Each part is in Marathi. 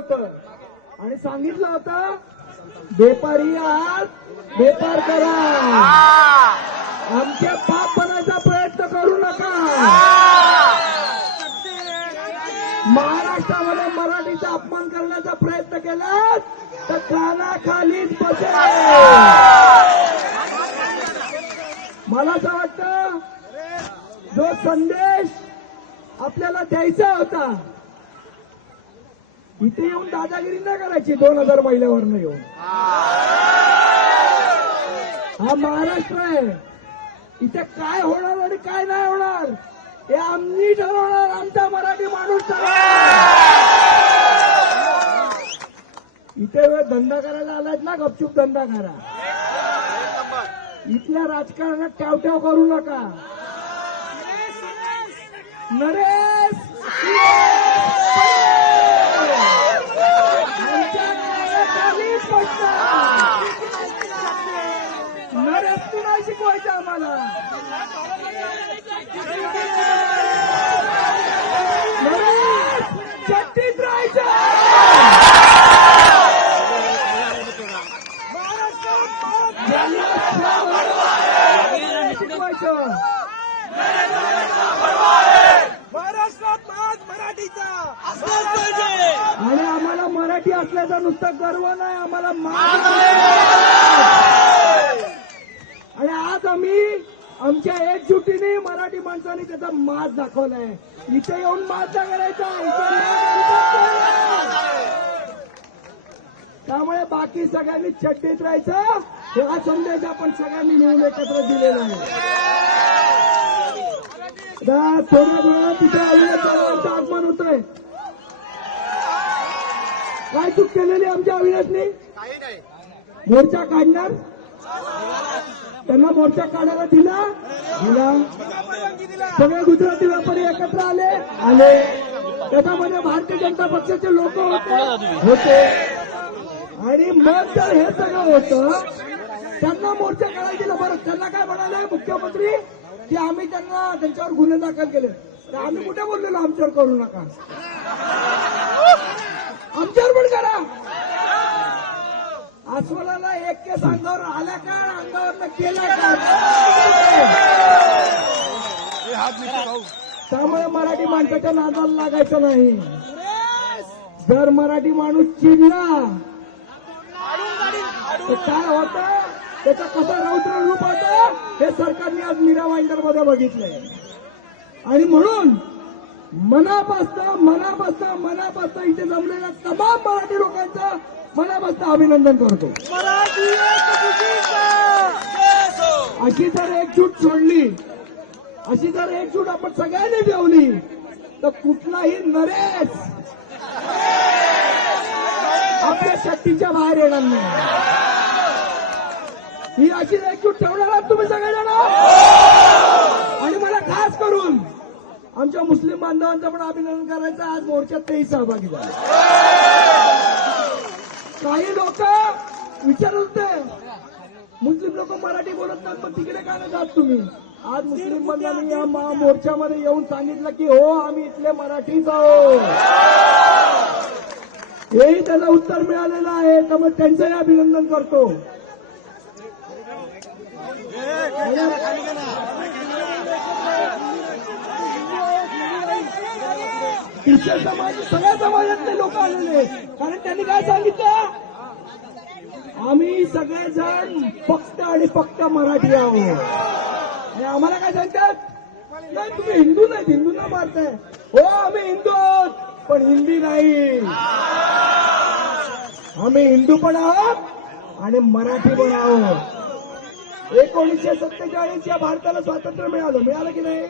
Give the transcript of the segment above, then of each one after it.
होतं. आणि सांगितलं होतं बेपारी आज बेपार करा. आमच्या पाप बनायचा प्रयत्न करू नका. महाराष्ट्रामध्ये मराठीचा अपमान करण्याचा प्रयत्न केला तर कानाखालीच बसेल. मला असं वाटतं जो संदेश आपल्याला द्यायचा होता इथे येऊन दादागिरी नाही करायची दोन हजार महिन्यावरनं येऊन. हा महाराष्ट्र आहे. इथे काय होणार आणि काय नाही होणार हे आम्ही ठरवणार आमचा मराठी माणूस इथे वेळ धंदा करायला आलात ना गपचूप धंदा करा. इथल्या राजकारणात ट्यावट्याव करू नका. नरेश! नरेश तू आम्हाला. छत्तीस राहायचं. शिकवायचं महाराष्ट्रात मराठीचा आणि आम्हाला मराठी असल्याचा नुसता गर्व नाही आम्हाला मान आणि आज आम्ही आमच्या एकजुटीने मराठी माणसाने त्याचा माज दाखवलाय. इथे येऊन माज नाही करायचा. त्यामुळे बाकी सगळ्यांनी चड्डीत राहायचं. हे संदेश आपण सगळ्यांनी मिळून एकत्र दिलेला आहे. थोड्या तिथे आगमन होत आहे काय चूक केलेली आमच्या अविनाशने? मोर्चा काढणार? त्यांना मोर्चा काढायला दिला. दिला. सगळे गुजराती व्यापारी एकत्र आले. आले. त्याच्यामध्ये भारतीय जनता पक्षाचे लोक होते. होते. आणि मग जर हे सगळं होतं. त्यांना मोर्चा काढायला दिला. बरं त्यांना काय म्हणाले मुख्यमंत्री? की आम्ही त्यांना त्यांच्यावर गुन्हे दाखल केले. तर आम्ही कुठे बोललेलो? आमच्यावर करू नका. आमच्यावर पण करा. अस्वला अंगावर आला का? अंगावर केला का? त्यामुळे मराठी माणसाच्या नादाला लागायचं नाही. जर मराठी माणूस चिडला तर काय होतं? त्याचं कसं रौद्र रूप होतं? हे सरकारने आज मीरा वाईंडरमध्ये बघितलंय. आणि म्हणून मनापासनं मनापासनं मनापासनं इथे जमलेल्या तमाम मराठी लोकांचं मनापासनं अभिनंदन करतो. अशी जर एकजूट सोडली अशी जर एकजूट आपण सगळ्यांनी ठेवली तर कुठलाही नरेश आपल्या शक्तीच्या बाहेर येणार नाही ही अशी एकजूट ठेवणार आहात तुम्ही सगळेजण आणि मला खास करून आमच्या मुस्लिम बांधवांचं पण अभिनंदन करायचं. आज मोर्चात तेही सहभागी झाले. काही लोक विचारत होते मुस्लिम लोक मराठी बोलत नाहीत पण तिकडे का नाही जात तुम्ही? आज मुस्लिम बंधूंनी या मा- मोर्चामध्ये येऊन सांगितलं की हो आम्ही इथले मराठीच आहोत. हेही त्याला उत्तर मिळालेलं आहे. तर मग त्यांचंही अभिनंदन करतो. ख्रिश्चन समाज सगळ्या समाजातले लोक आलेले आहेत. कारण त्यांनी काय सांगितलं? आम्ही सगळेजण फक्त आणि फक्त मराठी आहोत. आणि आम्हाला काय सांगतात? नाही तुम्ही हिंदू नाहीत हिंदूंना मारताय. हो आम्ही हिंदू आहोत पण हिंदी नाही. आम्ही हिंदू पण आहोत आणि मराठी पण आहोत. एकोणीसशे सत्तेचाळीस या भारताला स्वातंत्र्य मिळालं. मिळालं की नाही?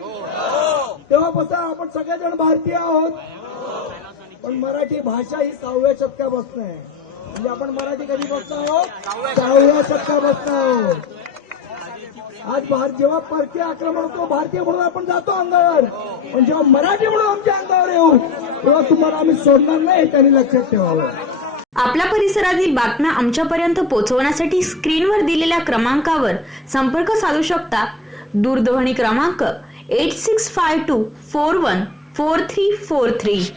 तेव्हापासून आपण सगळेजण भारतीय आहोत. पण मराठी भाषा ही सहाव्या शतकापासून आहे. म्हणजे आपण मराठी कधी बसतो आहोत? सहाव्या शतकापासून आहोत आज भारत जेव्हा परकीय आक्रमण होतो भारतीय म्हणून आपण जातो अंगावर. पण जेव्हा मराठी म्हणून आमच्या अंगावर येऊ तेव्हा तुम्हाला आम्ही सोडणार नाही त्यांनी लक्षात ठेवावं. आपल्या परिसरातील बातम्या आमच्यापर्यंत पोहोचवण्यासाठी स्क्रीनवर दिलेल्या क्रमांकावर संपर्क साधू शकता. दूरध्वनी क्रमांक 8652 414343.